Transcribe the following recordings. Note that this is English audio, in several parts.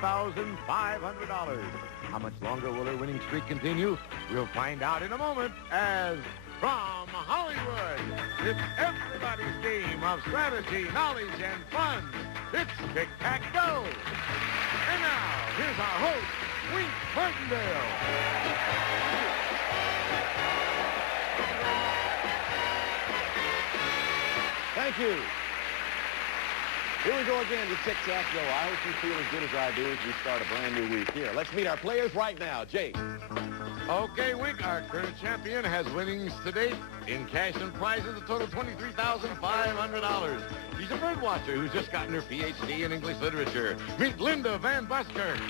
How much longer will her winning streak continue? We'll find out in a moment as from Hollywood, it's everybody's game of strategy, knowledge, and fun. It's Tic-Tac-Toe. And now, here's our host, Wink Martindale. Thank you. Here we go again with Tic-Tac-Toe. I hope you feel as good as I do as we start a brand new week. Here, let's meet our players right now. Jake. Okay, Wink, our current champion has winnings to date in cash and prizes, a total of $23,500. She's a bird watcher who's just gotten her Ph.D. in English literature. Meet Linda Van Buskirk.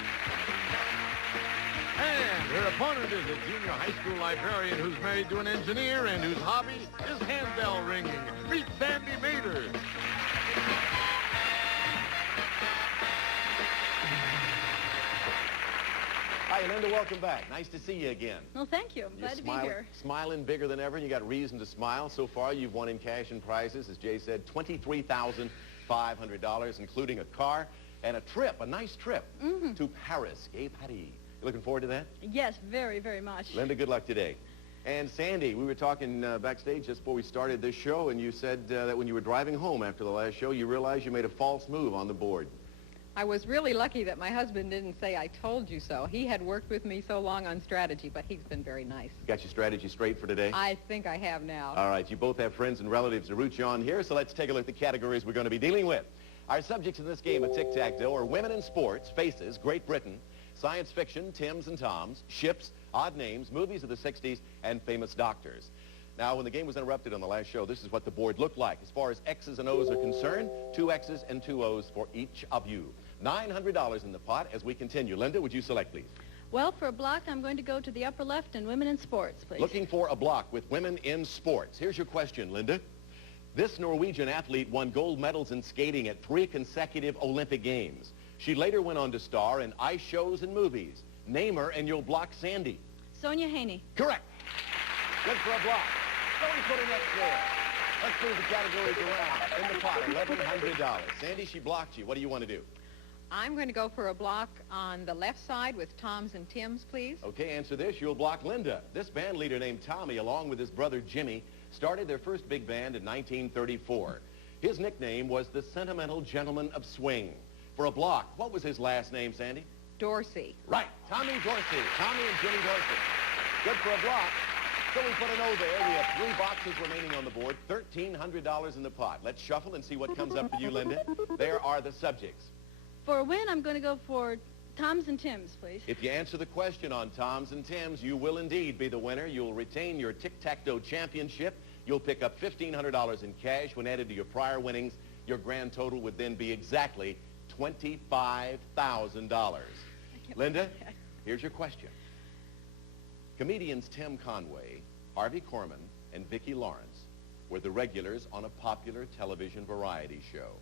And her opponent is a junior high school librarian who's married to an engineer and whose hobby is handbell ringing. Meet Sandy Mater. Hi, Linda. Welcome back. Nice to see you again. Well, thank you. I'm glad to be here. Smiling bigger than ever, and you got reason to smile. So far, you've won in cash and prizes, as Jay said, $23,500, including a car and a trip, a nice trip to Paris. Hey, Patty. You looking forward to that? Yes, very, very much. Linda, good luck today. And Sandy, we were talking backstage just before we started this show, and you said that when you were driving home after the last show, you realized you made a false move on the board. I was really lucky that my husband didn't say, "I told you so." He had worked with me so long on strategy, but he's been very nice. Got your strategy straight for today? I think I have now. All right, you both have friends and relatives to root you on here, so let's take a look at the categories we're going to be dealing with. Our subjects in this game of tic-tac-toe are women in sports, faces, Great Britain, science fiction, Tims and Toms, ships, odd names, movies of the 60s, and famous doctors. Now, when the game was interrupted on the last show, this is what the board looked like. As far as X's and O's are concerned, 2 X's and 2 O's for each of you. $900 in the pot as we continue. Linda, would you select, please? Well, for a block, I'm going to go to the upper left and women in sports, please. Looking for a block with women in sports. Here's your question, Linda. This Norwegian athlete won gold medals in skating at 3 consecutive Olympic Games. She later went on to star in ice shows and movies. Name her and you'll block Sandy. Sonia Haney. Correct. Good for a block. So we put an X there. Let's move the categories around. In the pot, $1,100. Sandy, she blocked you. What do you want to do? I'm going to go for a block on the left side with Toms and Tims, please. Okay, answer this. You'll block Linda. This band leader named Tommy, along with his brother Jimmy, started their first big band in 1934. His nickname was the Sentimental Gentleman of Swing. For a block, what was his last name, Sandy? Dorsey. Right, Tommy Dorsey. Tommy and Jimmy Dorsey. Good for a block. So we put an O there. We have 3 boxes remaining on the board, $1,300 in the pot. Let's shuffle and see what comes up for you, Linda. There are the subjects. For a win, I'm going to go for Toms and Tims, please. If you answer the question on Toms and Tims, you will indeed be the winner. You'll retain your tic-tac-toe championship. You'll pick up $1,500 in cash. When added to your prior winnings, your grand total would then be exactly $25,000. Linda, here's your question. Comedians Tim Conway, Harvey Korman, and Vicki Lawrence were the regulars on a popular television variety show.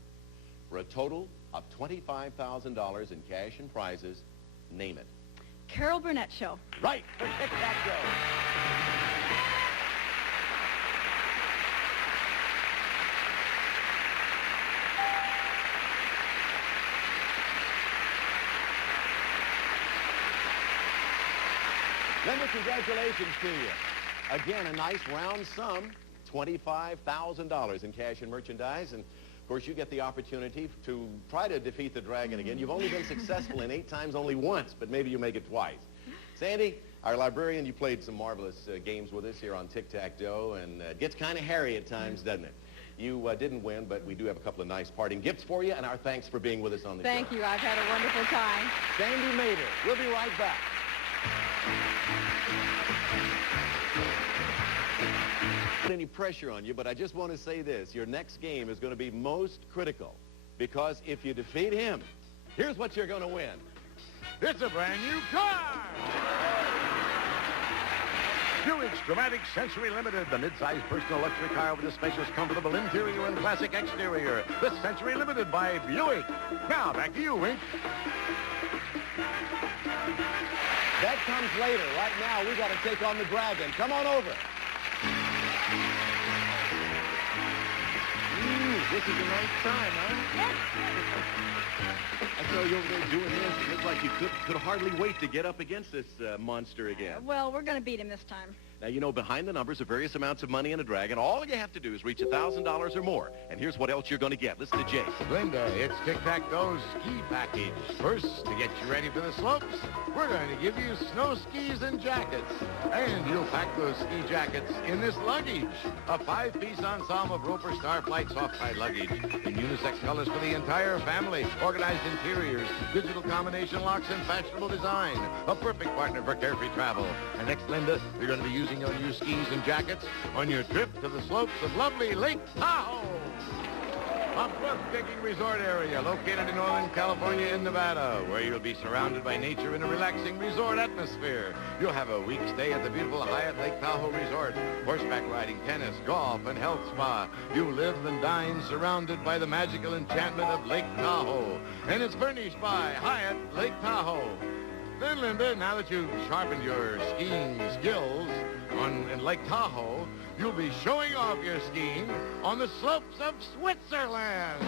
For a total of $25,000 in cash and prizes, name it. Carol Burnett Show. Right, for Tic-Tac-Toe. Linda, congratulations to you. Again, a nice round sum, $25,000 in cash and merchandise. And, of course, you get the opportunity to try to defeat the dragon again. You've only been successful in 8 times, only once, but maybe you make it twice. Sandy, our librarian, you played some marvelous games with us here on Tic-Tac-Toe, and it gets kind of hairy at times, doesn't it? You didn't win, but we do have a couple of nice parting gifts for you, and our thanks for being with us on the show. Thank you. I've had a wonderful time. Sandy Mater. We'll be right back. Not any pressure on you, but I just want to say this. Your next game is going to be most critical, because if you defeat him, here's what you're going to win. It's a brand new car! Buick's Dramatic Century Limited, the mid-size personal luxury car with a spacious, comfortable interior and classic exterior. The Century Limited by Buick. Now, back to you, Wink. That comes later. Right now, we got to take on the dragon. Come on over. This is a nice time, huh? I saw you over there doing this. It looked like you could hardly wait to get up against this monster again. Well, we're going to beat him this time. Now, you know, behind the numbers are various amounts of money in a dragon. All you have to do is reach $1,000 or more. And here's what else you're going to get. Listen to Jake. Linda, it's Tic-Tac-Toe's ski package. First, to get you ready for the slopes, we're going to give you snow skis and jackets. And you'll pack those ski jackets in this luggage. A 5-piece ensemble of Roper Starflight soft-side luggage in unisex colors for the entire family. Organized interiors, digital combination locks, and fashionable design. A perfect partner for carefree travel. And next, Linda, you're going to be using your new skis and jackets on your trip to the slopes of lovely Lake Tahoe. A breathtaking resort area located in Northern California and Nevada, where you'll be surrounded by nature in a relaxing resort atmosphere. You'll have a week stay at the beautiful Hyatt Lake Tahoe Resort. Horseback riding, tennis, golf, and health spa. You live and dine surrounded by the magical enchantment of Lake Tahoe. And it's furnished by Hyatt Lake Tahoe. Then, Linda, now that you've sharpened your skiing skills in Lake Tahoe, you'll be showing off your skiing on the slopes of Switzerland.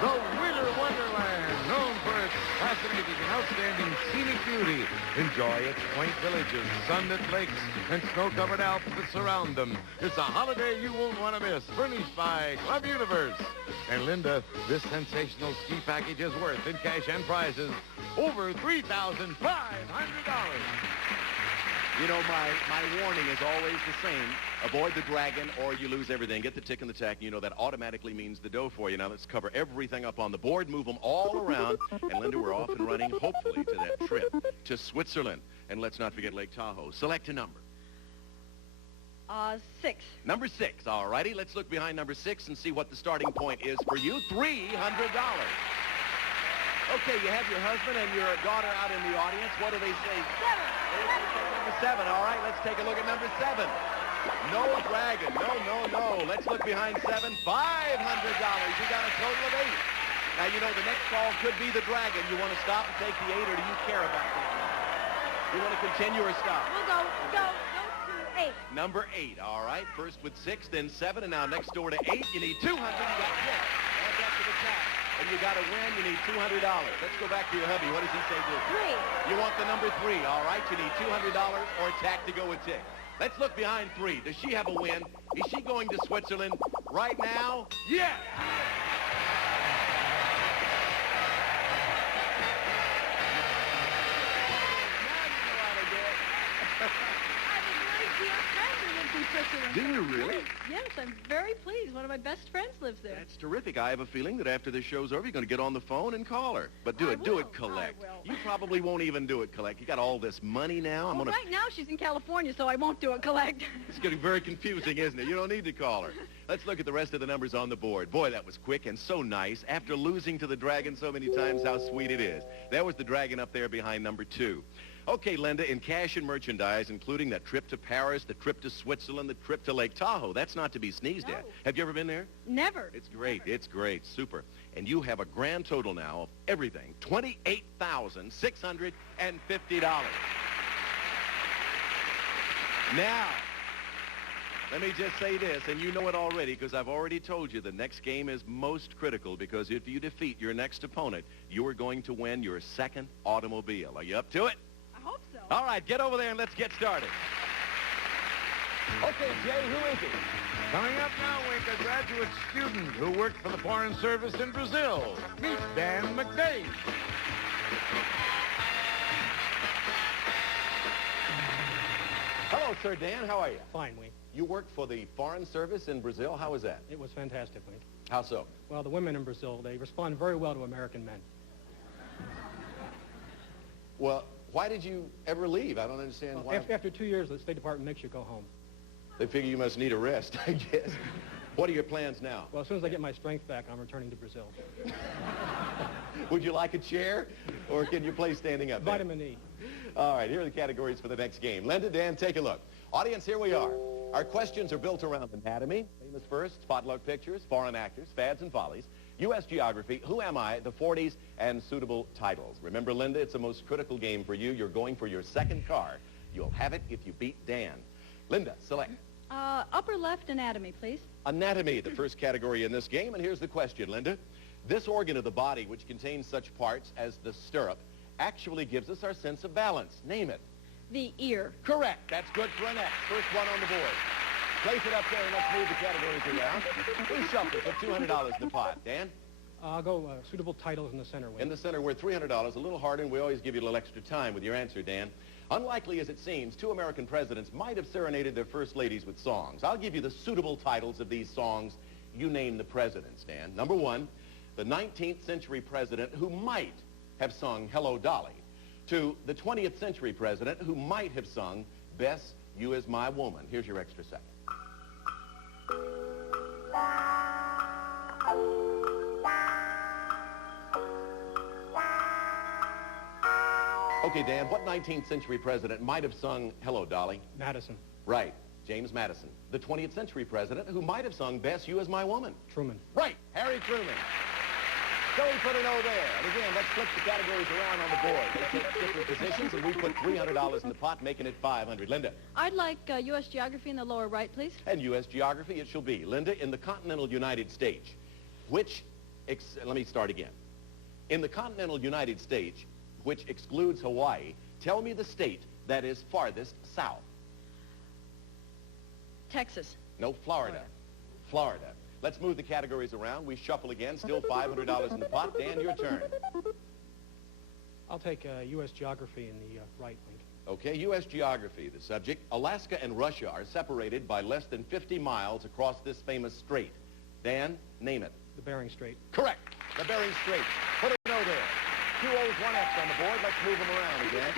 The Winter Wonderland, known for its fascinating and outstanding scenic beauty. Enjoy its quaint villages, sunlit lakes, and snow-covered Alps that surround them. It's a holiday you won't want to miss, furnished by Club Universe. And Linda, this sensational ski package is worth, in cash and prizes, over $3,500. You know, my warning is always the same. Avoid the dragon or you lose everything. Get the tick and the tack, and you know that automatically means the dough for you. Now let's cover everything up on the board, move them all around. And Linda, we're off and running, hopefully, to that trip to Switzerland. And let's not forget Lake Tahoe. Select a number. 6. Number 6, all righty. Let's look behind number 6 and see what the starting point is for you. $300. Okay, you have your husband and your daughter out in the audience. What do they say? 7. Number 7. All right, let's take a look at number 7. No dragon. No. Let's look behind 7. $500. You got a total of 8. Now, you know, the next call could be the dragon. You want to stop and take the 8, or do you care about that? You want to continue or stop? We'll go to 8. Number 8. All right, first with 6, then 7, and now next door to 8. You need 200. You got 6. Add that to the top. And you got to win, you need $200. Let's go back to your hubby. What does he say do? 3. You want the number 3, all right? You need $200 or a tack to go with Tick. Let's look behind 3. Does she have a win? Is she going to Switzerland right now? Yes! Do you really? Yes, I'm very pleased. One of my best friends lives there. That's terrific. I have a feeling that after this show's over, you're going to get on the phone and call her. But do it collect. I will. You probably won't even do it collect. You got all this money now. Well, right now she's in California, so I won't do it collect. It's getting very confusing, isn't it? You don't need to call her. Let's look at the rest of the numbers on the board. Boy, that was quick and so nice. After losing to the dragon so many times, how sweet it is. There was the dragon up there behind number 2. Okay, Linda, in cash and merchandise, including that trip to Paris, the trip to Switzerland, the trip to Lake Tahoe, that's not to be sneezed at. Have you ever been there? Never. It's great. Never. It's great. Super. And you have a grand total now of everything, $28,650. Now, let me just say this, and you know it already because I've already told you the next game is most critical because if you defeat your next opponent, you are going to win your second automobile. Are you up to it? I hope so. All right, get over there and let's get started. Okay, Jay, who is it? Coming up now, Wink, a graduate student who worked for the Foreign Service in Brazil. Meet Dan McDade. Hello, sir. Dan, how are you? Fine, Wink. You worked for the Foreign Service in Brazil. How was that? It was fantastic, Wink. How so? Well, the women in Brazil, they respond very well to American men. Well, why did you ever leave? I don't understand why. After 2 years, the State Department makes you go home. They figure you must need a rest, I guess. What are your plans now? Well, as soon as I get my strength back, I'm returning to Brazil. Would you like a chair, or can you play standing up? Vitamin E. All right, here are the categories for the next game. Linda, Dan, take a look. Audience, here we are. Our questions are built around anatomy, famous firsts, potluck pictures, foreign actors, fads and follies, U.S. geography, who am I, the 40s, and suitable titles. Remember, Linda, it's the most critical game for you. You're going for your second car. You'll have it if you beat Dan. Linda, select. Upper left anatomy, please. Anatomy, the first category in this game, and here's the question, Linda. This organ of the body, which contains such parts as the stirrup, actually gives us our sense of balance. Name it. The ear. Correct. That's good for an X. First one on the board. Place it up there and let's move the categories around. We shuffle for $200 in the pot. Dan? I'll go suitable titles in the center wing. In the center, we're $300, a little harder, and we always give you a little extra time with your answer, Dan. Unlikely as it seems, 2 American presidents might have serenaded their first ladies with songs. I'll give you the suitable titles of these songs. You name the presidents, Dan. Number 1, the 19th century president who might have sung Hello, Dolly. 2, the 20th century president who might have sung Bess, You Is My Woman. Here's your extra second. Okay, Dan, what 19th century president might have sung Hello, Dolly? Madison. Right, James Madison. The 20th century president who might have sung Bess, You Is My Woman? Truman. Right, Harry Truman. So we put an O there. And again, let's flip the categories around on the board. They take different positions, and we put $300 in the pot, making it $500. Linda? I'd like U.S. geography in the lower right, please. And U.S. geography it shall be. Linda, in the continental United States, let me start again. In the continental United States, which excludes Hawaii, tell me the state that is farthest south. Texas. No, Florida. Florida. Let's move the categories around. We shuffle again. Still $500 in the pot. Dan, your turn. I'll take U.S. geography in the right wing. Okay, U.S. geography, the subject. Alaska and Russia are separated by less than 50 miles across this famous strait. Dan, name it. The Bering Strait. Correct. The Bering Strait. Put a no there. 2 O's, 1 X on the board. Let's move them around again.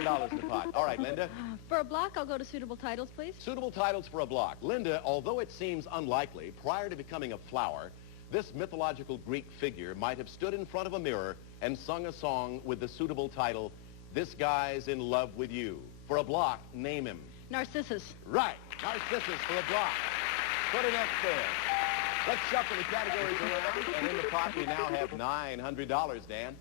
$700 in the pot. All right, Linda. For a block, I'll go to suitable titles, please. Suitable titles for a block. Linda, although it seems unlikely, prior to becoming a flower, this mythological Greek figure might have stood in front of a mirror and sung a song with the suitable title, This Guy's in Love with You. For a block, name him. Narcissus. Right. Narcissus for a block. Put an X there. Let's shuffle the categories around, and in the pot we now have $900, Dan.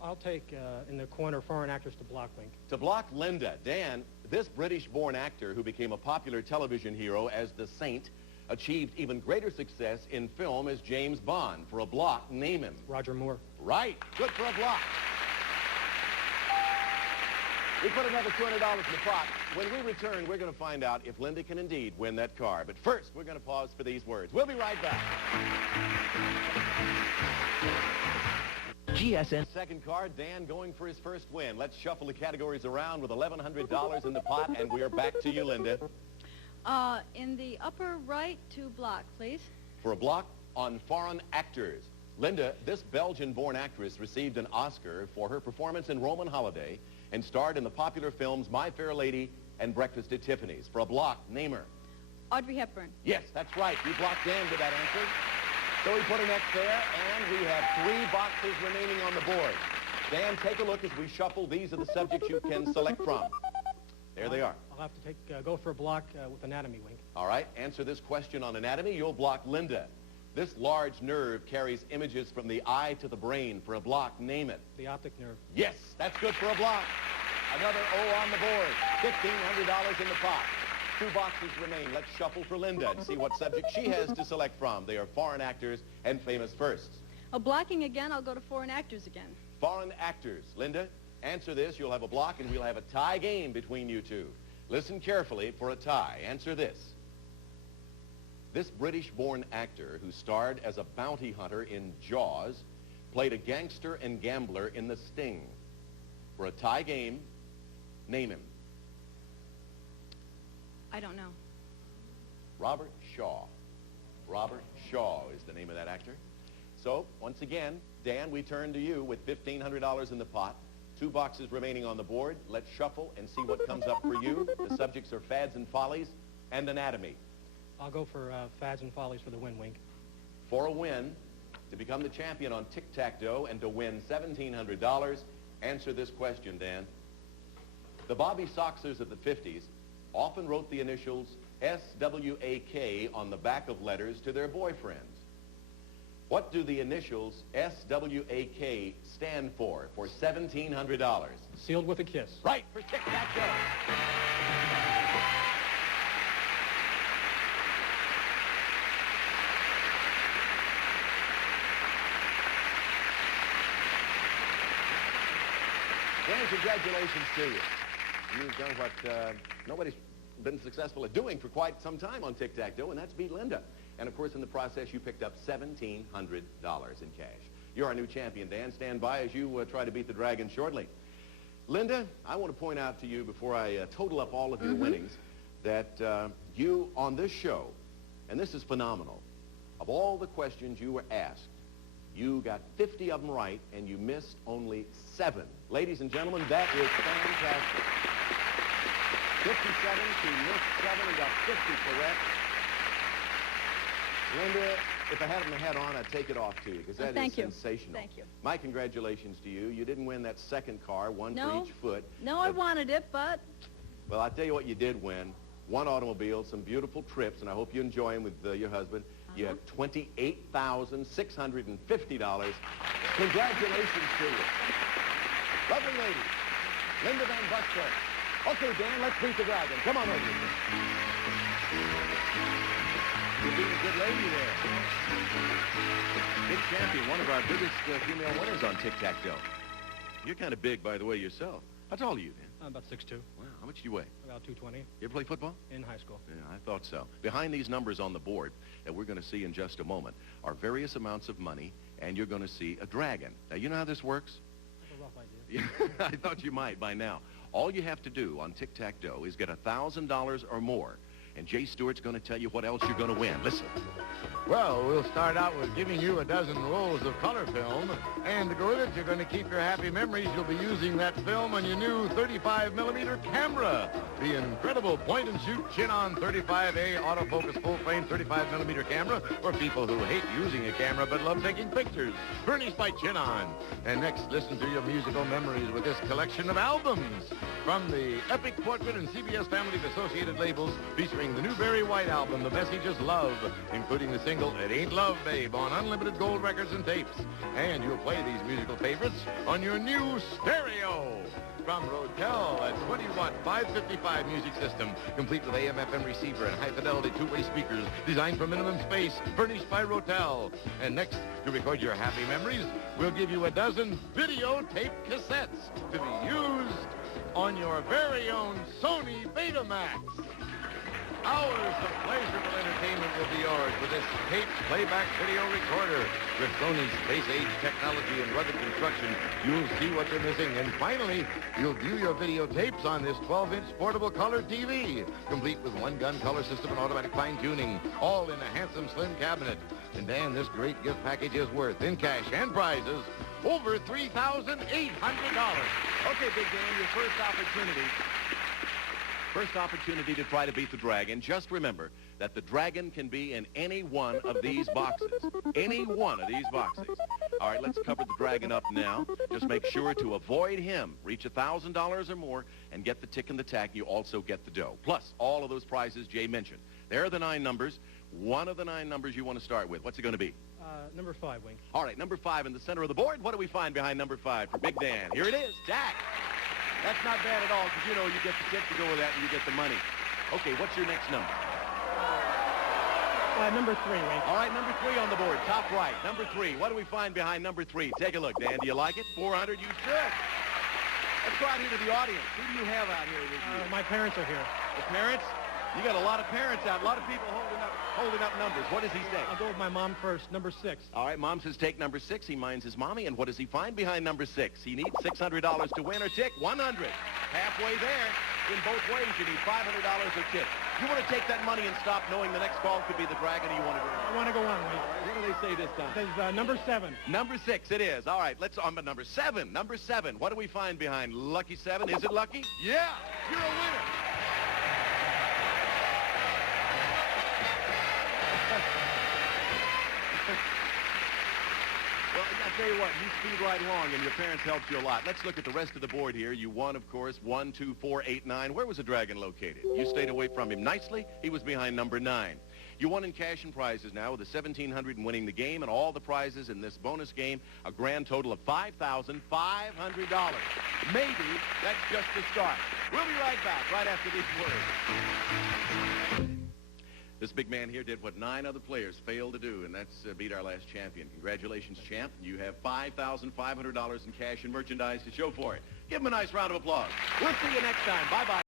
I'll take, in the corner, foreign actress to block wing. To block Linda, Dan, this British-born actor who became a popular television hero as the Saint achieved even greater success in film as James Bond. For a block, name him. Roger Moore. Right. Good for a block. We put another $200 in the pot. When we return, we're going to find out if Linda can indeed win that car. But first, we're going to pause for these words. We'll be right back. GSN. Second card, Dan going for his first win. Let's shuffle the categories around with $1,100 in the pot, and we're back to you, Linda. In the upper right, 2 block, please. For a block on foreign actors. Linda, this Belgian-born actress received an Oscar for her performance in Roman Holiday and starred in the popular films My Fair Lady and Breakfast at Tiffany's. For a block, name her. Audrey Hepburn. Yes, that's right. You blocked Dan with that answer. So we put an X there, and we have 3 boxes remaining on the board. Dan, take a look as we shuffle. These are the subjects you can select from. There they are. I'll have to take, go for a block with anatomy wing. All right, answer this question on anatomy. You'll block Linda. This large nerve carries images from the eye to the brain. For a block, name it. The optic nerve. Yes, that's good for a block. Another O on the board. $1,500 in the pot. 2 boxes remain. Let's shuffle for Linda and see what subject she has to select from. They are foreign actors and famous firsts. Blocking again, I'll go to foreign actors again. Foreign actors. Linda, answer this. You'll have a block, and we'll have a tie game between you two. Listen carefully for a tie. Answer this. This British-born actor who starred as a bounty hunter in Jaws played a gangster and gambler in The Sting. For a tie game, name him. I don't know. Robert Shaw. Robert Shaw is the name of that actor. So, once again, Dan, we turn to you with $1,500 in the pot. 2 boxes remaining on the board. Let's shuffle and see what comes up for you. The subjects are Fads and Follies and Anatomy. I'll go for Fads and Follies for the win wing. For a win, to become the champion on Tic-Tac-Toe and to win $1,700, answer this question, Dan. The Bobby Soxers of the 50s often wrote the initials SWAK on the back of letters to their boyfriends. What do the initials SWAK stand for $1,700? Sealed with a kiss. Right, for Tic-Tac-Toe. Dan, congratulations to you. You've done what nobody's been successful at doing for quite some time on Tic-Tac-Toe, and that's beat Linda. And, of course, in the process, you picked up $1,700 in cash. You're our new champion, Dan. Stand by as you try to beat the dragon shortly. Linda, I want to point out to you before I total up all of your winnings that you, on this show, and this is phenomenal, of all the questions you were asked, you got 50 of them right, and you missed only 7. Ladies and gentlemen, that is fantastic. 57, she missed 7 and got 50 correct. Linda, if I had my hat on, I'd take it off to you, because that is sensational. Thank you. My congratulations to you. You didn't win that second car, one for each foot. No, I wanted it, but... Well, I'll tell you what you did win. One automobile, some beautiful trips, and I hope you enjoy them with your husband. You had $28,650. Congratulations to you. Lovely lady, Linda Van Buskirk. Okay, Dan, let's beat the dragon. Come on over. You're being a good lady there. Big champion, one of our biggest female winners on Tic-Tac-Toe. You're kind of big, by the way, yourself. How tall are you, Dan? I'm about 6'2". Wow, how much do you weigh? About 220. You ever play football? In high school. Yeah, I thought so. Behind these numbers on the board that we're going to see in just a moment are various amounts of money, and you're going to see a dragon. Now, you know how this works? That's a rough idea. I thought you might by now. All you have to do on Tic-Tac-Toe is get $1,000 or more, and Jay Stewart's going to tell you what else you're going to win. Listen. Well, we'll start out with giving you a dozen rolls of color film. And to go with it, you're going to keep your happy memories. You'll be using that film on your new 35mm camera. The incredible point-and-shoot Chinon 35A autofocus full-frame 35mm camera for people who hate using a camera but love taking pictures. Furnished by Chinon. And next, listen to your musical memories with this collection of albums. From the Epic Portrait and CBS family of associated labels featuring the new Barry White album, The Messages Love, including the single It Ain't Love, Babe, on unlimited gold records and tapes. And you'll play these musical favorites on your new stereo. From Rotel, a 20-watt 555 music system, complete with AM/FM receiver and high-fidelity two-way speakers, designed for minimum space, furnished by Rotel. And next, to record your happy memories, we'll give you a dozen videotape cassettes to be used on your very own Sony Betamax. Hours of pleasurable entertainment will be yours with this tape playback video recorder. With Sony's space-age technology and rugged construction, you'll see what you're missing. And finally, you'll view your videotapes on this 12-inch portable color TV, complete with one-gun color system and automatic fine-tuning, all in a handsome, slim cabinet. And Dan, this great gift package is worth, in cash and prizes, over $3,800. Okay, Big Dan, your first opportunity. First opportunity to try to beat the dragon. Just remember that the dragon can be in any one of these boxes. Any one of these boxes. All right, let's cover the dragon up now. Just make sure to avoid him. Reach $1,000 or more and get the tick and the tack. You also get the dough. Plus, all of those prizes Jay mentioned. There are the 9 numbers. One of the 9 numbers you want to start with. What's it going to be? Number 5, Wink. All right, number 5 in the center of the board. What do we find behind number 5 for Big Dan? Here it is, Jack. That's not bad at all, because, you know, you get the tip to go with that and you get the money. Okay, what's your next number? Number 3, Wink. All right, number 3 on the board, top right. Number 3. What do we find behind number 3? Take a look, Dan. Do you like it? 400, you should. Let's go out here to the audience. Who do you have out here with you? My parents are here. The parents? You got a lot of parents out, a lot of people holding up numbers. What does he say? I'll go with my mom first, number 6. All right, Mom says take number 6. He minds his mommy. And what does he find behind number 6? He needs $600 to win or tick. 100. Halfway there. In both ways, you need $500 or tick. You want to take that money and stop knowing the next call could be the dragon, or you want to go on? I want to go on, Wink. What do they say this time? It says number 7. Number 6 it is. All right, let's on number 7. Number 7. What do we find behind lucky 7? Is it lucky? Yeah, you're a winner. Well, I tell you what, you speed right along, and your parents helped you a lot. Let's look at the rest of the board here. You won, of course, 1, 2, 4, 8, 9. Where was the dragon located? You stayed away from him nicely. He was behind number 9. You won in cash and prizes now with the $1,700 in winning the game, and all the prizes in this bonus game, a grand total of $5,500. Maybe that's just the start. We'll be right back right after these words. This big man here did what 9 other players failed to do, and that's beat our last champion. Congratulations, champ. You have $5,500 in cash and merchandise to show for it. Give him a nice round of applause. We'll see you next time. Bye-bye.